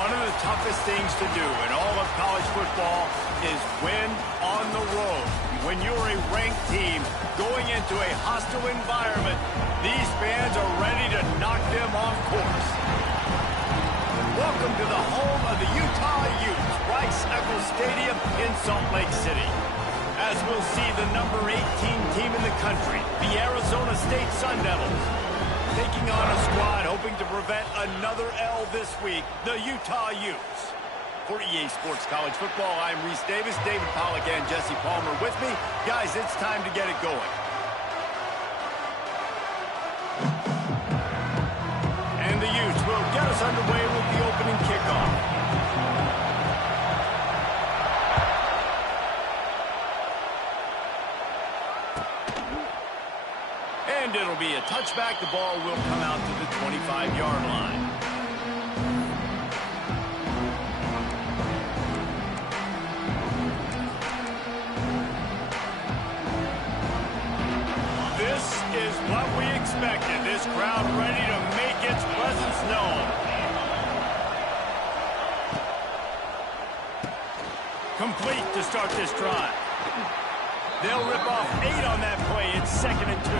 One of the toughest things to do in all of college football is win on the road. When you're a ranked team going into a hostile environment, these fans are ready to knock them off course. Welcome to the home of the Utah Utes, Rice-Eccles Stadium in Salt Lake City. As we'll see the number 18 team in the country, the Arizona State Sun Devils, taking on a squad hoping to prevent another L this week, the Utah Utes. For EA Sports College Football, I'm Reese Davis, David Pollack, and Jesse Palmer with me. Guys, it's time to get it going. And the Utes will get us underway with the opening kickoff. And it'll be a touchback. The ball will come out to the 25-yard line. This is what we expected. This crowd ready to make its presence known. Complete to start this drive. They'll rip off 8 on that play. It's 2nd and 2.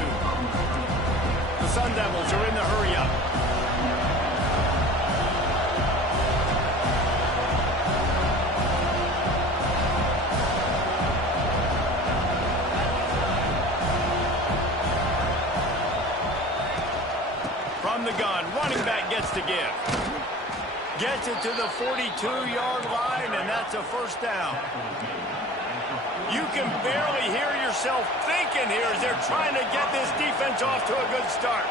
The Sun Devils are in the hurry-up. From the gun, running back gets to give. Gets it to the 42-yard line, and that's a first down. You can barely hear yourself thinking here as they're trying to get this defense off to a good start.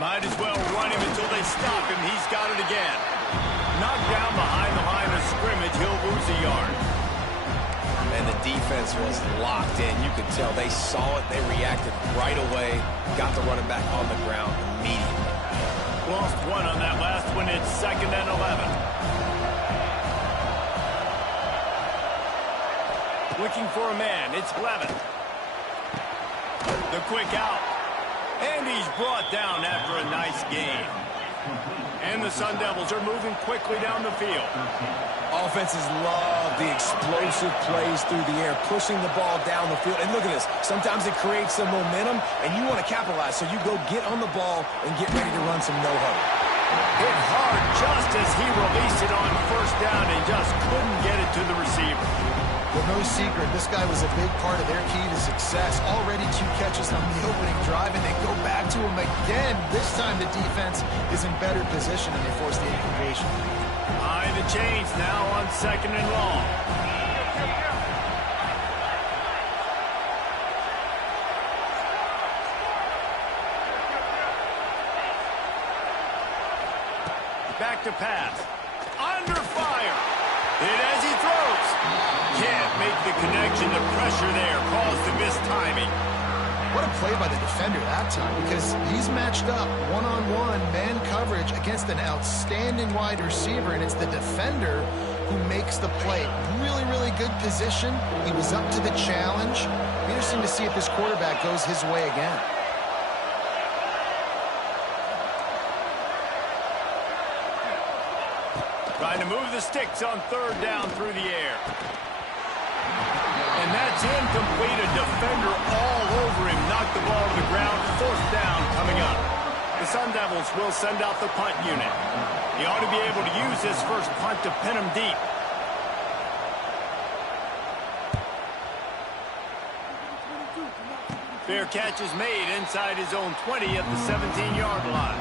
Might as well run him until they stop him. He's got it again. Knocked down behind the line of scrimmage. He'll lose a yard. And the defense was locked in. You could tell they saw it. They reacted right away. Got the running back on the ground immediately. Lost 1 on that last one. It's 2nd and 11. Looking for a man. It's Levin. The quick out. And he's brought down after a nice gain. And the Sun Devils are moving quickly down the field. Offenses love the explosive plays through the air, pushing the ball down the field. And look at this. Sometimes it creates some momentum, and you want to capitalize. So you go get on the ball and get ready to run some no-huddle. Hit hard just as he released it on first down and just couldn't get it to the receiver. Well, no secret, this guy was a big part of their key to success. Already 2 catches on the opening drive, and they go back to him again. This time the defense is in better position, and they force the incompletion. Behind the chains now on 2nd and long. Back to pass. Under fire. Hit as he throws. Can't make the connection. The pressure there caused the missed timing. What a play by the defender that time, because he's matched up one-on-one man coverage against an outstanding wide receiver, and it's the defender who makes the play. Really, really good position. He was up to the challenge. Be interesting to see if this quarterback goes his way again. Trying to move the sticks on 3rd down through the air. And that's incomplete. A defender all over him. Knocked the ball to the ground. 4th down coming up. The Sun Devils will send out the punt unit. He ought to be able to use this first punt to pin him deep. Fair catch is made inside his own 20 at the 17-yard line.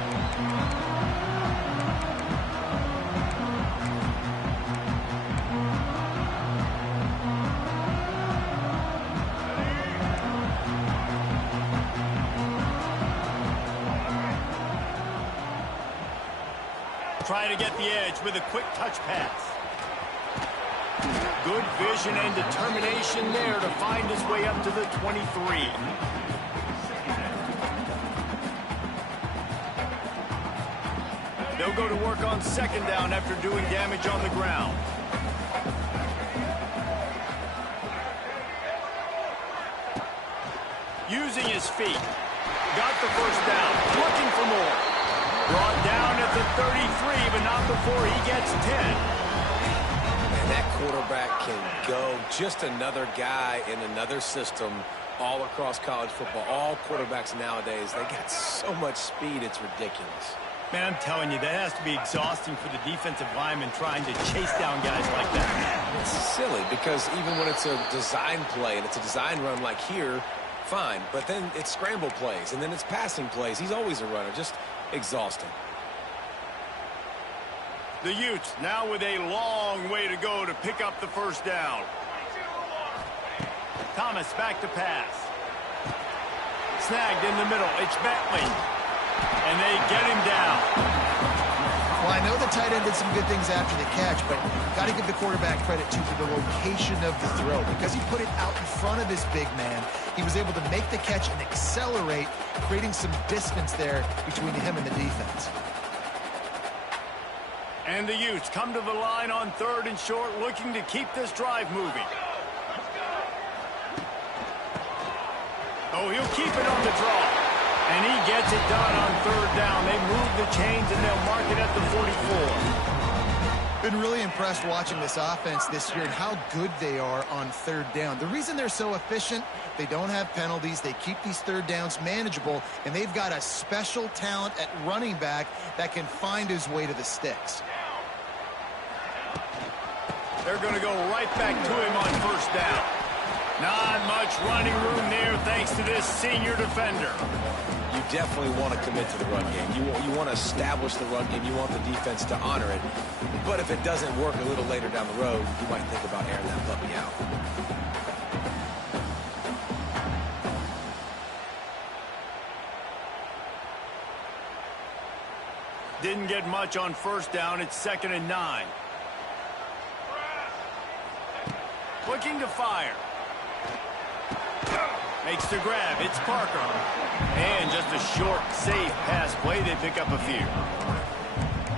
Trying to get the edge with a quick touch pass. Good vision and determination there to find his way up to the 23. They'll go to work on 2nd down after doing damage on the ground. Using his feet. Got the first down. Looking for more. Brought down at the 33, but not before he gets 10. And that quarterback can go. Just another guy in another system all across college football. All quarterbacks nowadays, they got so much speed, it's ridiculous. Man, I'm telling you, that has to be exhausting for the defensive lineman trying to chase down guys like that. It's silly because even when it's a design play and it's a design run like here, fine. But then it's scramble plays and then it's passing plays. He's always a runner. Just exhausting. The Utes now with a long way to go to pick up the first down. Thomas back to pass. Snagged in the middle. It's Bentley. And they get him down. Well, I know the tight end did some good things after the catch, but got to give the quarterback credit, too, for the location of the throw. Because he put it out in front of his big man, he was able to make the catch and accelerate, creating some distance there between him and the defense. And the Utes come to the line on 3rd and short, looking to keep this drive moving. Oh, he'll keep it on the draw. And he gets it done on 3rd down. They move the chains, and they'll mark it at the 44. Been really impressed watching this offense this year and how good they are on 3rd down. The reason they're so efficient, they don't have penalties. They keep these 3rd downs manageable, and they've got a special talent at running back that can find his way to the sticks. They're going to go right back to him on 1st down. Not much running room there thanks to this senior defender. You definitely want to commit to the run game. You want to establish the run game. You want the defense to honor it. But if it doesn't work a little later down the road, you might think about airing that puppy out. Didn't get much on 1st down. It's 2nd and 9. Looking to fire. Makes the grab. It's Parker. And just a short, safe pass play. They pick up a few.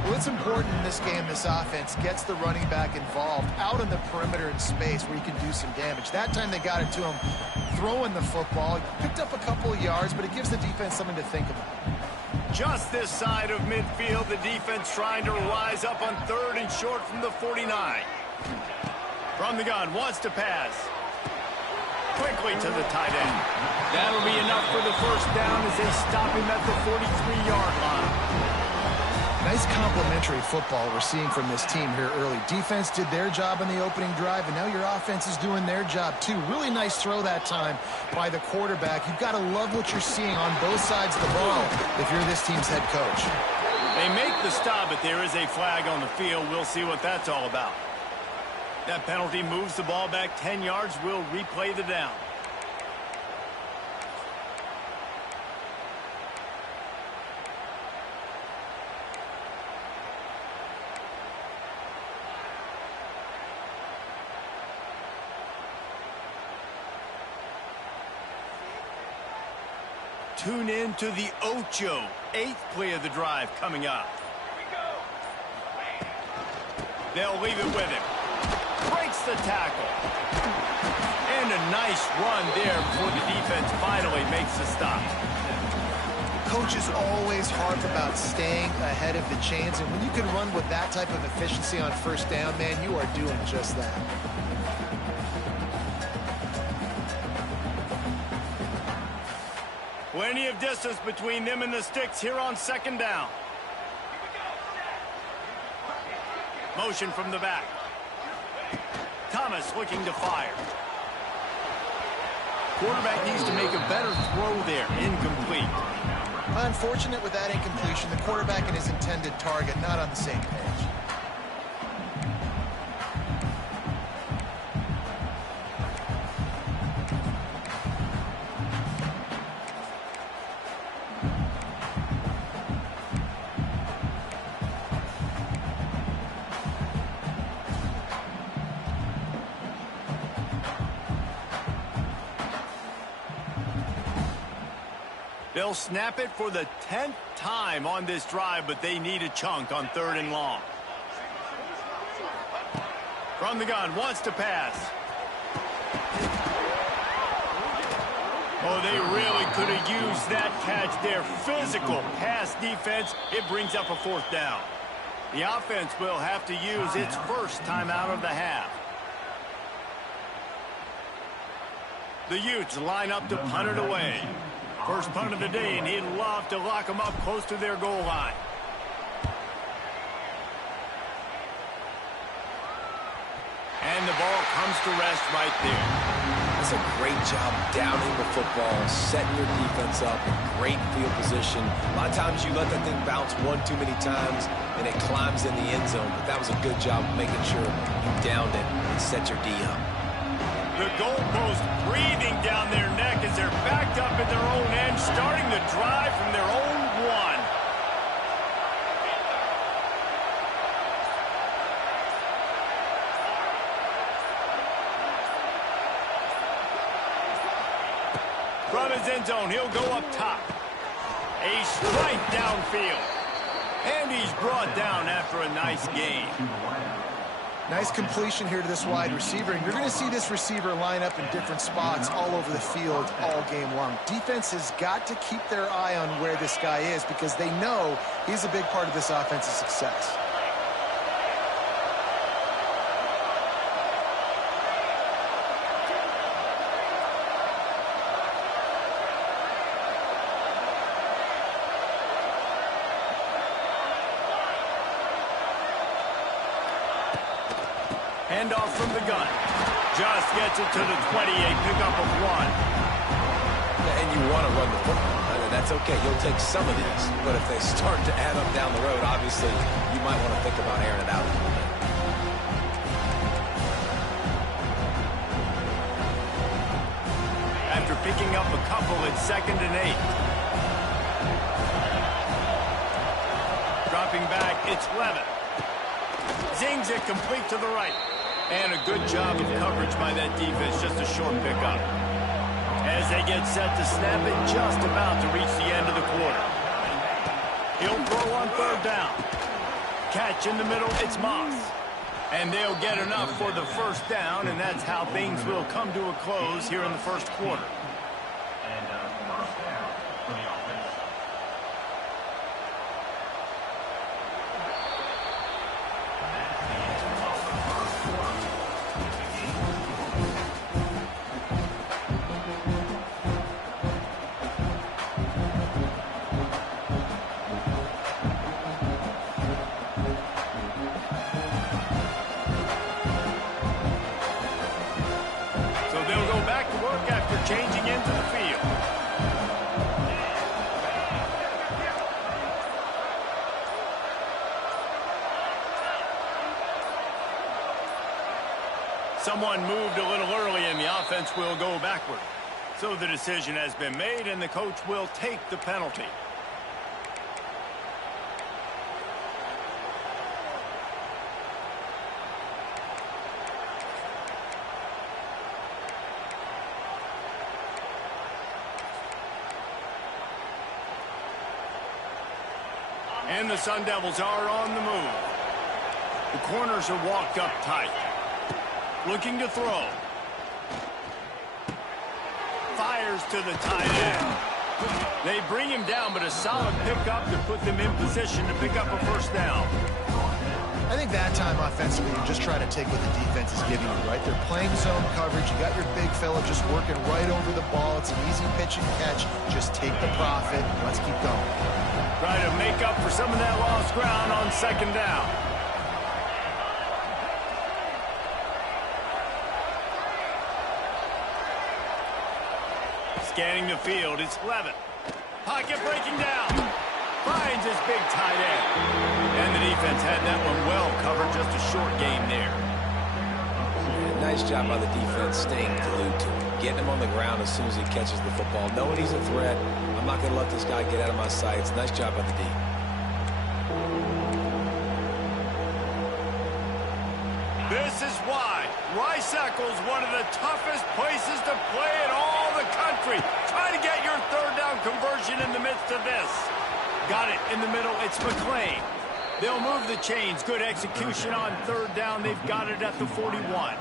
Well, it's important in this game, this offense gets the running back involved out on the perimeter in space where he can do some damage. That time they got it to him throwing the football. He picked up a couple of yards, but it gives the defense something to think about. Just this side of midfield, the defense trying to rise up on 3rd and short from the 49. From the gun, wants to pass. Quickly to the tight end. That'll be enough for the first down as they stop him at the 43-yard line. Nice complimentary football we're seeing from this team here early. Defense did their job in the opening drive, and now your offense is doing their job too. Really nice throw that time by the quarterback. You've got to love what you're seeing on both sides of the ball if you're this team's head coach. They make the stop, but there is a flag on the field. We'll see what that's all about. That penalty moves the ball back 10 yards. We'll replay the down. Tune in to the Ocho, 8th play of the drive coming up. They'll leave it with him. Breaks the tackle. And a nice run there before the defense finally makes the stop. Coaches always harp about staying ahead of the chains, and when you can run with that type of efficiency on 1st down, man, you are doing just that. Plenty of distance between them and the sticks here on 2nd down. Motion from the back. Thomas looking to fire. Quarterback needs to make a better throw there. Incomplete. Unfortunate with that incompletion. The quarterback and his intended target not on the same page. They'll snap it for the 10th time on this drive, but they need a chunk on 3rd and long. From the gun, wants to pass. Oh, they really could have used that catch there. Physical pass defense. It brings up a 4th down. The offense will have to use its first timeout of the half. The Utes line up to punt it away. First punt of the day, and he'd love to lock them up close to their goal line. And the ball comes to rest right there. That's a great job downing the football, setting your defense up in great field position. A lot of times you let that thing bounce one too many times, and it climbs in the end zone. But that was a good job of making sure you downed it and set your D up. The goalpost breathing down their neck as they're backed up at their own end, starting the drive from their own 1. From his end zone, he'll go up top. A strike downfield. And he's brought down after a nice gain. Nice completion here to this wide receiver. And you're going to see this receiver line up in different spots all over the field all game long. Defense has got to keep their eye on where this guy is because they know he's a big part of this offense's success. Handoff from the gun. Just gets it to the 28, pickup of 1. And you want to run the football. That's okay. You'll take some of these. But if they start to add up down the road, obviously, you might want to think about airing it out a little bit. After picking up a couple, it's 2nd and 8. Dropping back, it's Levin. Zings it complete to the right. And a good job of coverage by that defense, just a short pickup. As they get set to snap it, just about to reach the end of the quarter. He'll throw on 3rd down. Catch in the middle, it's Moss. And they'll get enough for the 1st down, and that's how things will come to a close here in the 1st quarter. Changing into the field. Someone moved a little early and the offense will go backward. So the decision has been made and the coach will take the penalty. And the Sun Devils are on the move. The corners are walked up tight. Looking to throw. Fires to the tight end. They bring him down, but a solid pickup to put them in position to pick up a 1st down. I think that time offensively, you're just trying to take what the defense is giving you, right? They're playing zone coverage. You got your big fella just working right over the ball. It's an easy pitch and catch. Just take the profit. Let's keep going. Try to make up for some of that lost ground on 2nd down. Scanning the field, it's Levin. Pocket breaking down. Finds his big tight end. And the defense had that one well covered, just a short game there. Nice job by the defense staying glued to him. Getting him on the ground as soon as he catches the football. Knowing he's a threat. I'm not going to let this guy get out of my sights. Nice job by the D. This is why Rice-Eccles one of the toughest places to play in all the country. Try to get your 3rd down conversion in the midst of this. Got it in the middle. It's McClain. They'll move the chains. Good execution on 3rd down. They've got it at the 41.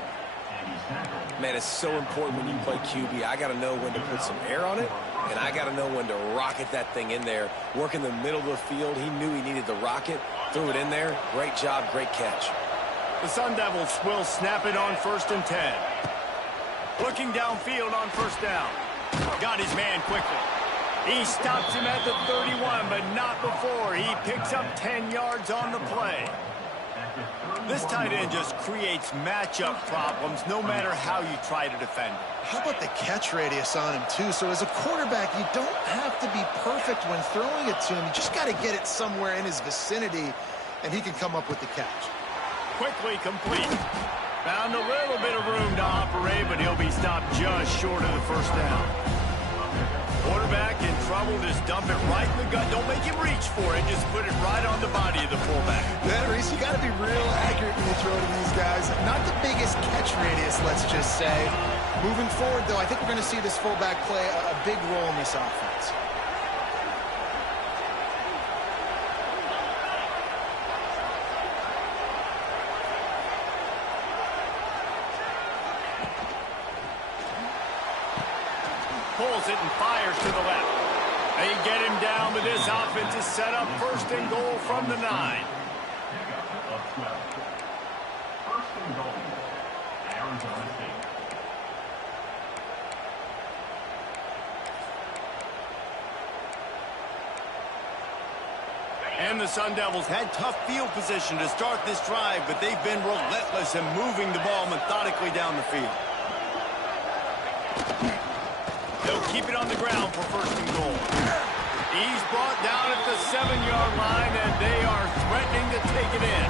Man, it's so important when you play QB. I got to know when to put some air on it, and I got to know when to rocket that thing in there. Work in the middle of the field. He knew he needed the rocket, threw it in there. Great job, great catch. The Sun Devils will snap it on 1st and 10. Looking downfield on 1st down. Got his man quickly. He stops him at the 31, but not before. He picks up 10 yards on the play. This tight end just creates matchup problems no matter how you try to defend him. How about the catch radius on him, too? So as a quarterback, you don't have to be perfect when throwing it to him. You just got to get it somewhere in his vicinity, and he can come up with the catch. Quickly complete. Found a little bit of room to operate, but he'll be stopped just short of the 1st down. Quarterback in trouble, just dump it right in the gut. Don't make him reach for it. Just put it right on the body of the fullback. Yeah, Reese, you got to be real accurate when you throw to these guys. Not the biggest catch radius, let's just say. Moving forward, though, I think we're going to see this fullback play a big role in this offense. Pulls it and fires to the left. They get him down, but this offense is set up 1st and goal from the 9. And the Sun Devils had tough field position to start this drive, but they've been relentless in moving the ball methodically down the field. They'll keep it on the ground for 1st and goal. He's brought down at the 7-yard line, and they are threatening to take it in.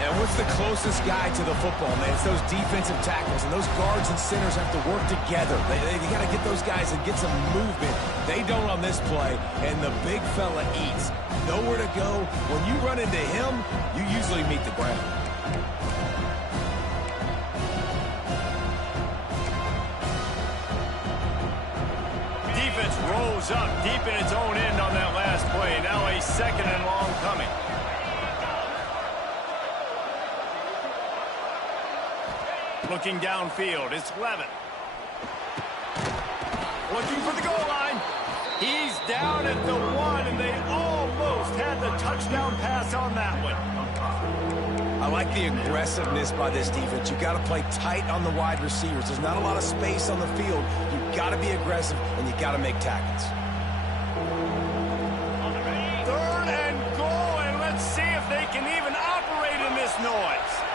Now, what's the closest guy to the football, man? It's those defensive tackles, and those guards and centers have to work together. They got to get those guys and get some movement. They don't on this play, and the big fella eats. Nowhere to go. When you run into him, you usually meet the ground. Defense rolls up deep in its own end on that last play. Now a 2nd and long coming. Looking downfield, it's Levin. Looking for the goal line. He's down at the 1, and they almost had the touchdown pass on that one. I like the aggressiveness by this defense. You got to play tight on the wide receivers. There's not a lot of space on the field. You got to be aggressive, and you got to make tackles. 3rd and goal, and let's see if they can even operate in this noise.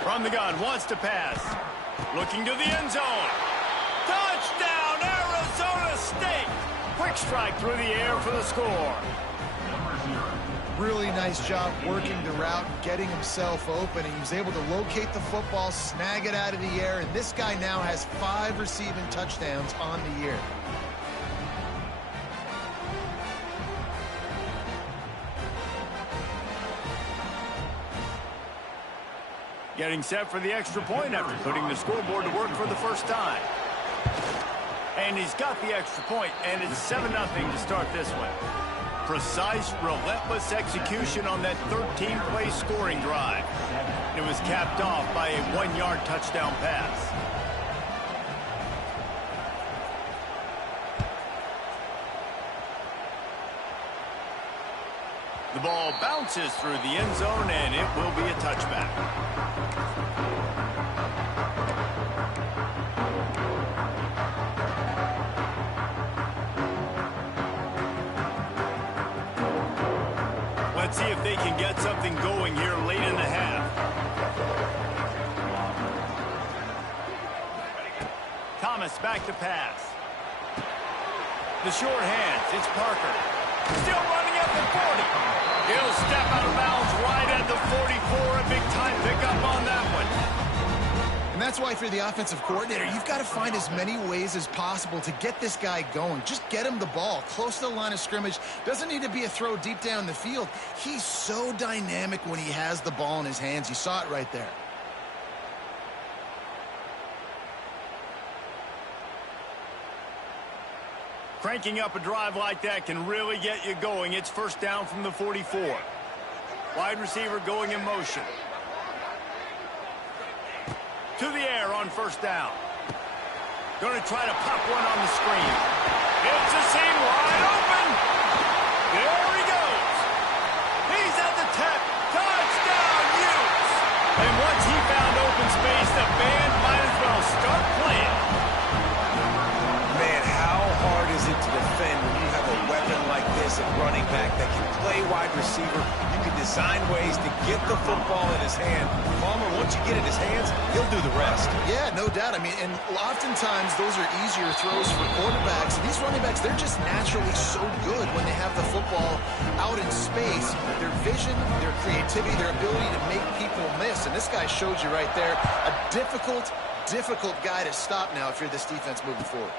From the gun, wants to pass. Looking to the end zone. Touchdown, Arizona State! Quick strike through the air for the score. Really nice job working the route, getting himself open. He was able to locate the football, snag it out of the air, and this guy now has 5 receiving touchdowns on the year. Getting set for the extra point after putting the scoreboard to work for the 1st time. And he's got the extra point, and it's 7-0 to start this one. Precise, relentless execution on that 13-play scoring drive. It was capped off by a 1-yard touchdown pass. The ball bounces through the end zone, and it will be a touchback. Let's see if they can get something going here late in the half. Thomas back to pass. The short hands, it's Parker. Still running up at 40. He'll step out of bounds right at the 44. A big-time pickup on that one. And that's why for the offensive coordinator, you've got to find as many ways as possible to get this guy going. Just get him the ball close to the line of scrimmage. Doesn't need to be a throw deep down the field. He's so dynamic when he has the ball in his hands. You saw it right there. Cranking up a drive like that can really get you going. It's first down from the 44. Wide receiver going in motion. To the air on first down. Going to try to pop one on the screen. It's a seam wide open. There he goes. He's at the 10. Touchdown, Utes. And once he found open space, the band might as well start playing. Man, how hard is it to defend when you have a weapon like this at running back that can play wide receiver? You can design ways to get the football in his hand. Palmer, once you get it in his hands, he'll do the rest. Yeah, no doubt. I mean, and oftentimes those are easier throws for quarterbacks. These running backs, they're just naturally so good when they have the football out in space. Their vision, their creativity, their ability to make people miss. And this guy showed you right there a difficult guy to stop now if you're this defense moving forward.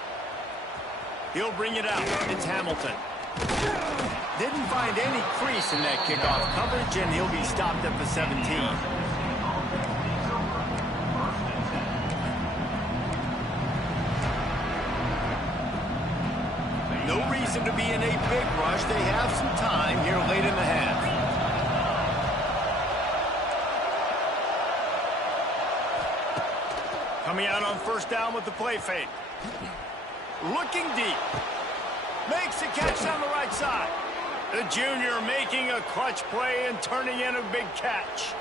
He'll bring it out. It's Hamilton. Didn't find any crease in that kickoff coverage, and he'll be stopped at the 17. No reason to be in a big rush. They have some time here late in the half. Coming out on first down with the play fake. Looking deep. Makes a catch on the right side. The junior making a clutch play and turning in a big catch.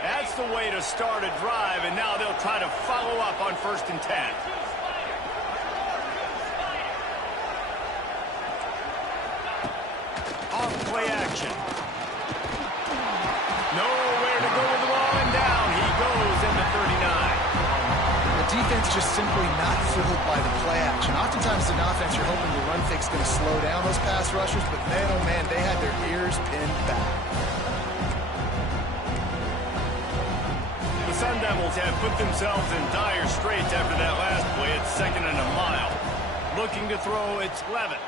That's the way to start a drive, and now they'll try to follow up on 1st and 10. Off play action. Nowhere to go with the ball, and down he goes in the 39. The defense just simply not fooled by the play action. Oftentimes in offense, you're hoping the run fake's going to slow down those pass rushers, but man, oh man, they had their ears pinned back. The Sun Devils have put themselves in dire straits after that last play. It's 2nd and a mile. Looking to throw, it's Levitt.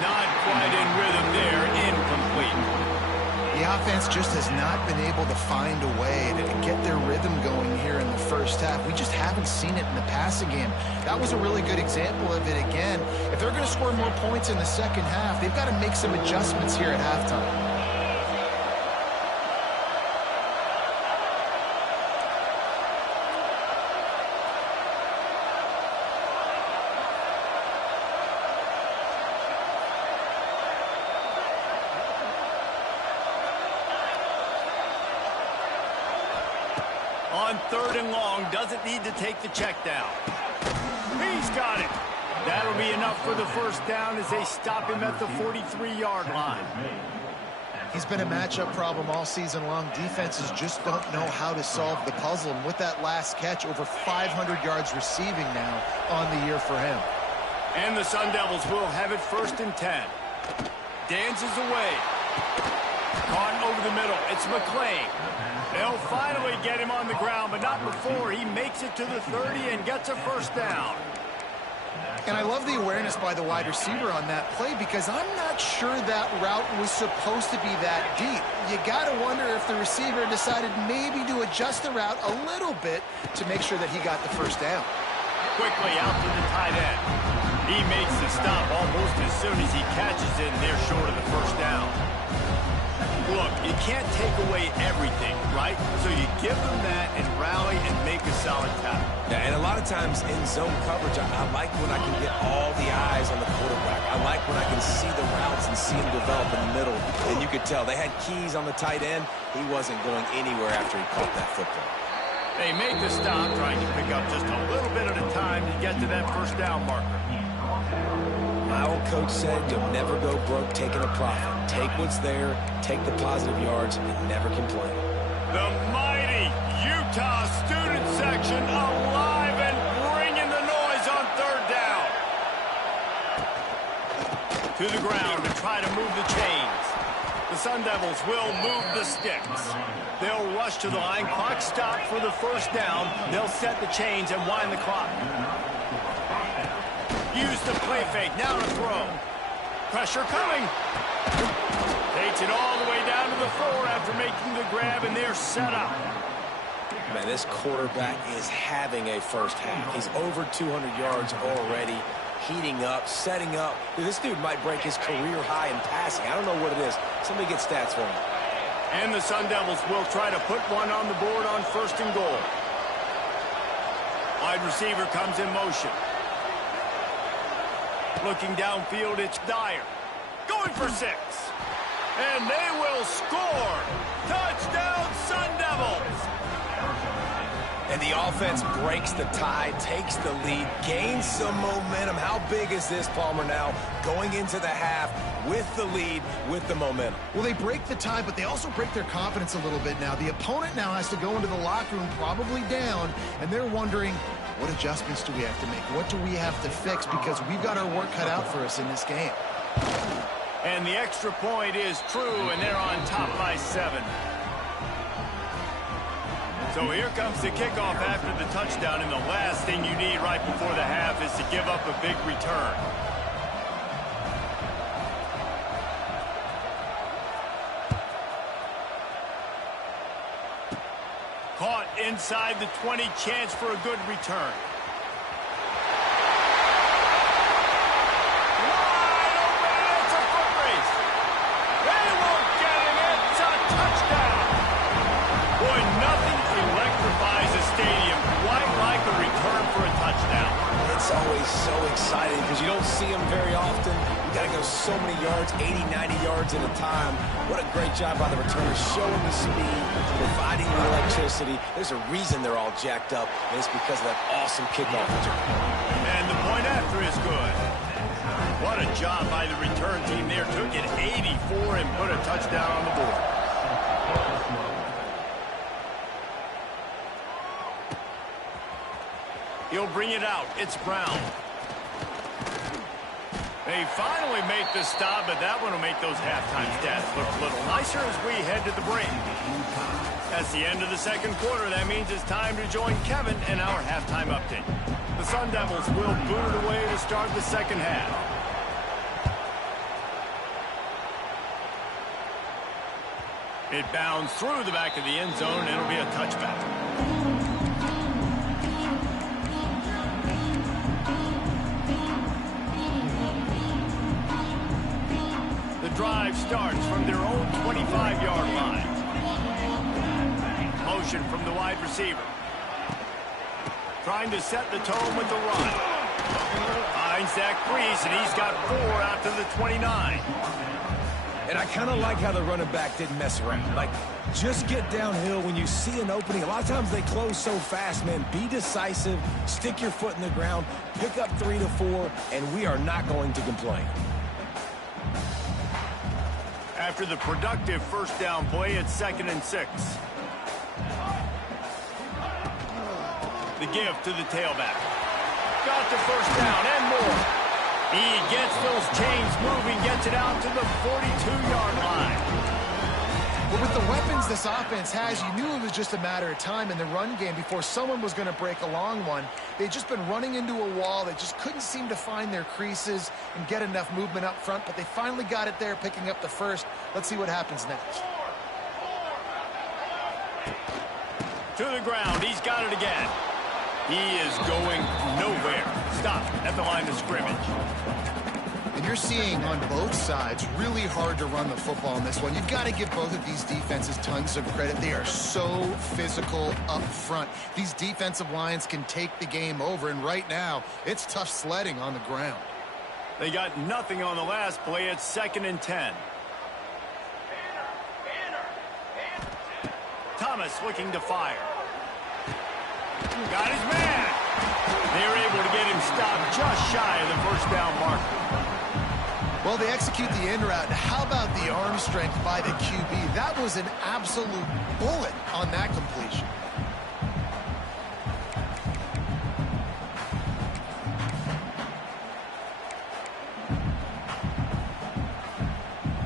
Not quite in rhythm there, incomplete. The offense just has not been able to find a way to get their rhythm going here in the first half. We just haven't seen it in the passing game. That was a really good example of it again. If they're going to score more points in the second half, they've got to make some adjustments here at halftime. On 3rd and long, doesn't need to take the check down. He's got it. That'll be enough for the first down as they stop him at the 43-yard line. He's been a matchup problem all season long. Defenses just don't know how to solve the puzzle. And with that last catch, over 500 yards receiving now on the year for him. And the Sun Devils will have it 1st and 10. Dances away. Caught over the middle. It's McClain. They'll finally get him on the ground, but not before he makes it to the 30 and gets a first down. And I love the awareness by the wide receiver on that play because I'm not sure that route was supposed to be that deep. You got to wonder if the receiver decided maybe to adjust the route a little bit to make sure that he got the first down. Quickly out to the tight end. He makes the stop almost as soon as he catches it, and they're short of the first down. Look, you can't take away everything, right? So you give them that and rally and make a solid tackle. Yeah, and a lot of times in zone coverage, I like when I can get all the eyes on the quarterback. I like when I can see the routes and see him develop in the middle. And you could tell they had keys on the tight end. He wasn't going anywhere after he caught that football. They make the stop, trying to pick up just a little bit at a time to get to that first down marker. My old coach said you'll never go broke taking a profit. Take what's there, take the positive yards, and never complain. The mighty Utah student section alive and bringing the noise on 3rd down. To the ground to try to move the chains. The Sun Devils will move the sticks. They'll rush to the line. Clock stopped for the first down. They'll set the chains and wind the clock. Use the play fake. Now to throw. Pressure coming. Gets it all the way down to the floor after making the grab, and they're set up. Man, this quarterback is having a first half. He's over 200 yards already, heating up, setting up. Dude, this dude might break his career high in passing. I don't know what it is. Somebody get stats for him. And the Sun Devils will try to put one on the board on 1st and goal. Wide receiver comes in motion. Looking downfield, it's Dyer. Going for 6. And they will score. Touchdown, Sun Devils. And the offense breaks the tie, takes the lead, gains some momentum. How big is this, Palmer, now going into the half with the lead, with the momentum? Well, they break the tie, but they also break their confidence a little bit now. The opponent now has to go into the locker room probably down, and they're wondering, what adjustments do we have to make? What do we have to fix? Because we've got our work cut out for us in this game. And the extra point is true, and they're on top by 7. So here comes the kickoff after the touchdown, and the last thing you need right before the half is to give up a big return. Caught inside the 20, chance for a good return. Wide open, it's a foot race. They won't get him, it's a touchdown. Boy, nothing electrifies a stadium quite like a return for a touchdown. It's always so exciting because you don't see them very often. You got to go so many yards, 80, 90 yards at a time. What a great job by the returners, showing the speed, providing the electricity. There's a reason they're all jacked up, and it's because of that awesome kickoff return. And the point after is good. What a job by the return team there. Took it 84 and put a touchdown on the board. He'll bring it out. It's Brown. They finally make the stop, but that one will make those halftime stats look a little nicer as we head to the break. That's the end of the 2nd quarter. That means it's time to join Kevin in our halftime update. The Sun Devils will boot it away to start the 2nd half. It bounds through the back of the end zone, and it'll be a touchback. Drive starts from their own 25-yard line. Motion from the wide receiver. Trying to set the tone with the run. Finds that crease, and he's got 4 out to the 29. And I kind of like how the running back didn't mess around. Like, just get downhill when you see an opening. A lot of times they close so fast, man. Be decisive, stick your foot in the ground, pick up 3 to 4, and we are not going to complain. After the productive 1st down play, it's 2nd and 6. The give to the tailback. Got the 1st down and more. He gets those chains moving, gets it out to the 42-yard line. But with the weapons this offense has, you knew it was just a matter of time in the run game before someone was going to break a long one. They'd just been running into a wall. They just couldn't seem to find their creases and get enough movement up front, but they finally got it there, picking up the 1st. Let's see what happens next. To the ground. He's got it again. He is going nowhere. Stop at the line of scrimmage. And you're seeing on both sides really hard to run the football in this one. You've got to give both of these defenses tons of credit. They are so physical up front. These defensive lines can take the game over, and right now it's tough sledding on the ground. They got nothing on the last play. It's 2nd and 10. Thomas looking to fire. Got his man. They're able to get him stopped just shy of the 1st down marker. Well, they execute the in route. How about the arm strength by the QB? That was an absolute bullet on that completion.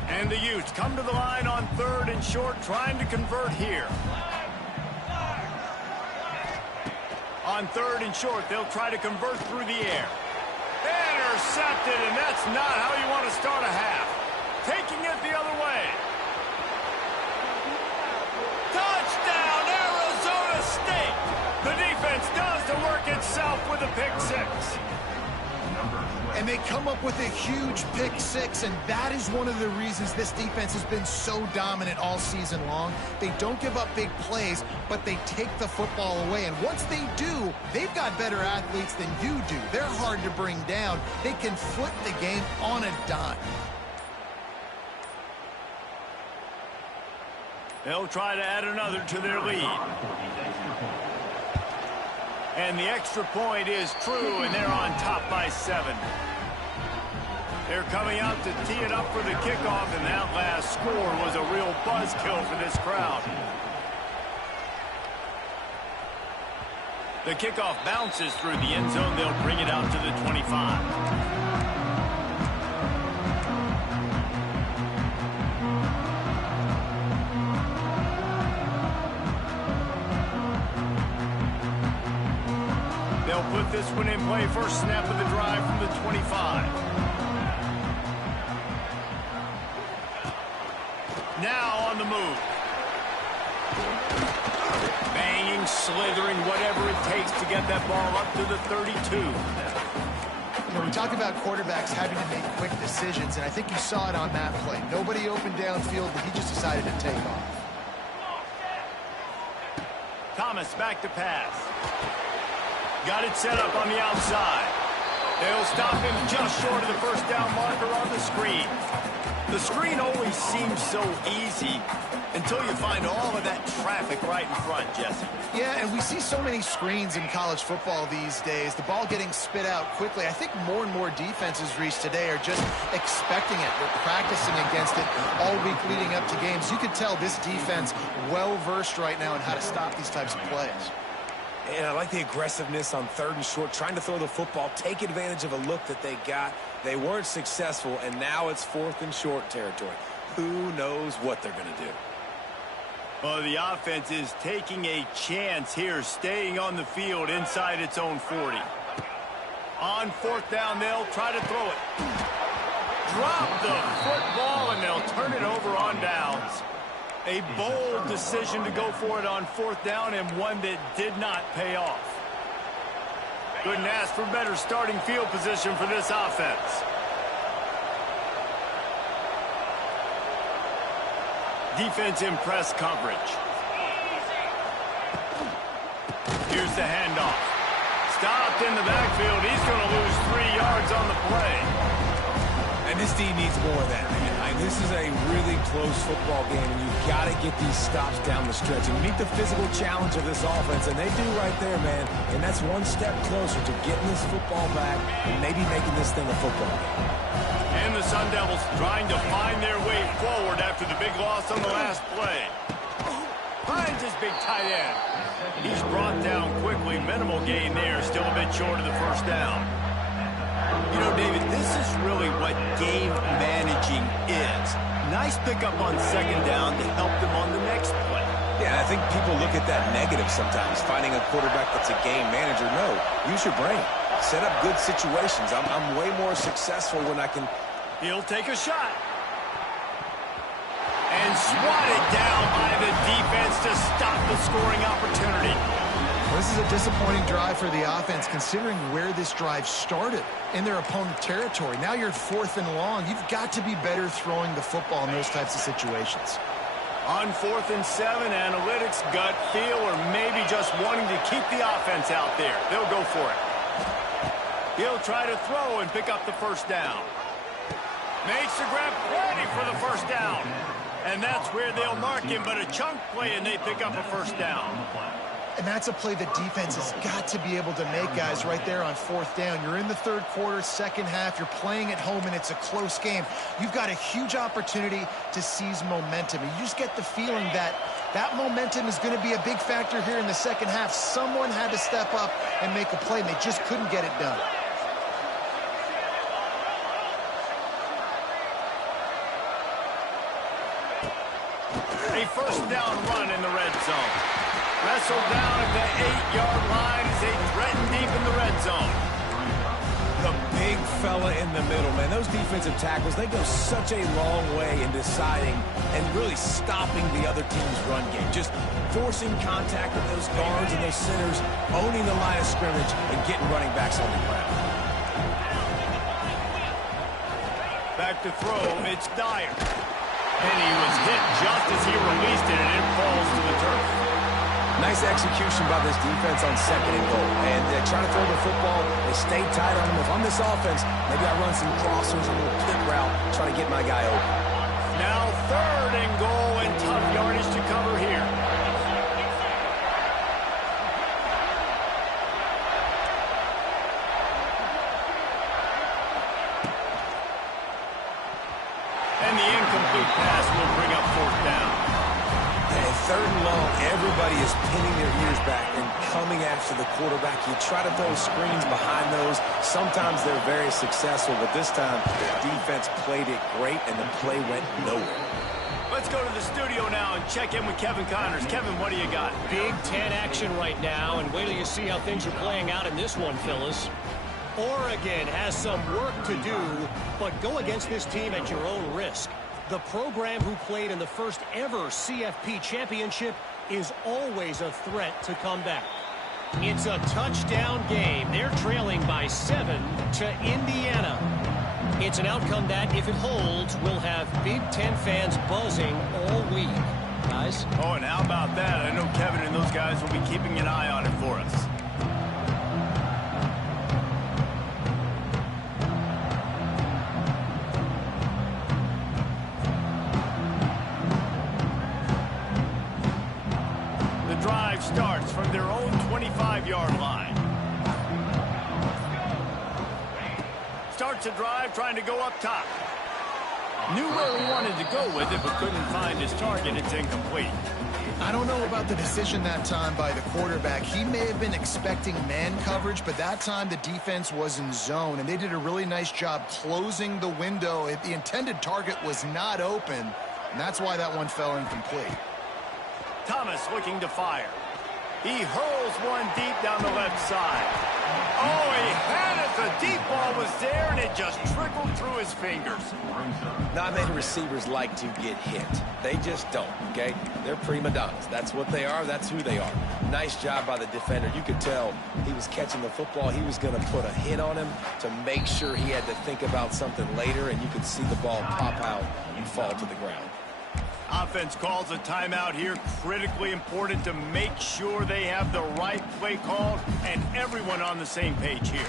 And the Utes come to the line on 3rd and short, trying to convert here. On 3rd and short, they'll try to convert through the air. Intercepted, and that's not how you want to start a half. Taking it the other way. pick six. And they come up with a huge pick six, and that is one of the reasons this defense has been so dominant all season long. They don't give up big plays, but they take the football away. And once they do, they've got better athletes than you do. They're hard to bring down. They can flip the game on a dime. They'll try to add another to their lead. And the extra point is true, and they're on top by 7. They're coming out to tee it up for the kickoff, and that last score was a real buzzkill for this crowd. The kickoff bounces through the end zone. They'll bring it out to the 25. They'll put this one in play. First snap of the drive from the 25. Now on the move. Banging, slithering, whatever it takes to get that ball up to the 32. You know, we talk about quarterbacks having to make quick decisions, and I think you saw it on that play. Nobody opened downfield, but he just decided to take off. Thomas back to pass. Got it set up on the outside. They'll stop him just short of the first down marker on the screen. The screen always seems so easy until you find all of that traffic right in front, Jesse. Yeah, and we see so many screens in college football these days. The ball getting spit out quickly. I think more and more defenses, Reese, today are just expecting it. They're practicing against it all week leading up to games. You can tell this defense well-versed right now in how to stop these types of plays. And I like the aggressiveness on 3rd and short, trying to throw the football, take advantage of a look that they got. They weren't successful, and now it's 4th and short territory. Who knows what they're going to do? Well, the offense is taking a chance here, staying on the field inside its own 40. On 4th down, they'll try to throw it. Drop the football, and they'll turn it over on downs. A bold decision to go for it on 4th down, and one that did not pay off. Couldn't ask for better starting field position for this offense. Defense in press coverage. Here's the handoff. Stopped in the backfield. He's going to lose 3 yards on the play. And this team needs more of that, man. This is a really close football game, and you've got to get these stops down the stretch and meet the physical challenge of this offense, and they do right there, man. And that's one step closer to getting this football back and maybe making this thing a football game. And the Sun Devils trying to find their way forward after the big loss on the last play. Finds his big tight end. He's brought down quickly. Minimal gain there, still a bit short of the first down. You know, David, this is really what game managing is. Nice pickup on 2nd down to help them on the next play. Yeah, I think people look at that negative sometimes, finding a quarterback that's a game manager. No, use your brain. Set up good situations. I'm way more successful when I can... He'll take a shot. And swatted down by the defense to stop the scoring opportunity. This is a disappointing drive for the offense, considering where this drive started in their opponent territory. Now you're 4th and long. You've got to be better throwing the football in those types of situations. On 4th and 7, analytics, gut feel, or maybe just wanting to keep the offense out there. They'll go for it. He'll try to throw and pick up the first down. Makes the grab, ready for the first down. And that's where they'll mark him, but a chunk play, and they pick up a first down. And that's a play the defense has got to be able to make, guys, right there on 4th down. You're in the 3rd quarter, 2nd half. You're playing at home, and it's a close game. You've got a huge opportunity to seize momentum. And you just get the feeling that that momentum is going to be a big factor here in the 2nd half. Someone had to step up and make a play, and they just couldn't get it done. A first down run in the red zone. Wrestled down at the 8-yard line as they threaten deep in the red zone. The big fella in the middle, man. Those defensive tackles, they go such a long way in deciding and really stopping the other team's run game. Just forcing contact with those guards and those centers, owning the line of scrimmage, and getting running backs on the ground. Back to throw, it's Dyer. And he was hit just as he released it, and it falls to the turf. Nice execution by this defense on 2nd and goal. And they're trying to throw the football. They stayed tight on him. If I'm this offense, maybe I run some crossers, a little pick route, try to get my guy open. Now 3rd and goal, and tough yardage to cover here. And the incomplete pass will bring up 4th down. And 3rd and long, everybody is pinning their ears back and coming after the quarterback. You try to throw screens behind those. Sometimes they're very successful, but this time, defense played it great, and the play went nowhere. Let's go to the studio now and check in with Kevin Connors. Kevin, what do you got? Big Ten action right now, and wait till you see how things are playing out in this one, Phyllis. Oregon has some work to do, but go against this team at your own risk. The program who played in the first ever CFP championship is always a threat to come back. It's a touchdown game. They're trailing by 7 to Indiana. It's an outcome that, if it holds, will have Big Ten fans buzzing all week. Guys? Oh, and how about that? I know Kevin and those guys will be keeping an eye on it for us. Drive starts from their own 25-yard line. Starts a drive trying to go up top. Knew where he wanted to go with it, but couldn't find his target. It's incomplete. I don't know about the decision that time by the quarterback. He may have been expecting man coverage, but that time the defense was in zone, and they did a really nice job closing the window. The intended target was not open, and that's why that one fell incomplete. Thomas looking to fire. He hurls one deep down the left side. Oh, he had it. The deep ball was there, and it just trickled through his fingers. Not many receivers like to get hit. They just don't, okay? They're prima donnas. That's what they are. That's who they are. Nice job by the defender. You could tell he was catching the football. He was going to put a hit on him to make sure he had to think about something later, and you could see the ball pop out and fall to the ground. Offense calls a timeout here. Critically important to make sure they have the right play called and everyone on the same page here.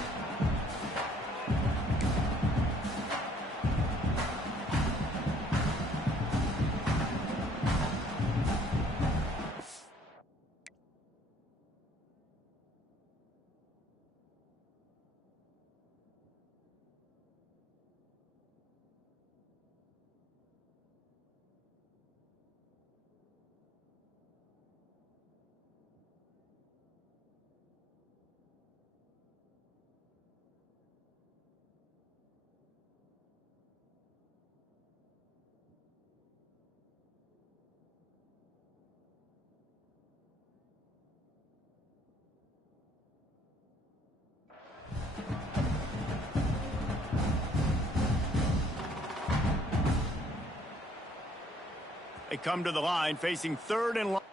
They come to the line facing 3rd and long.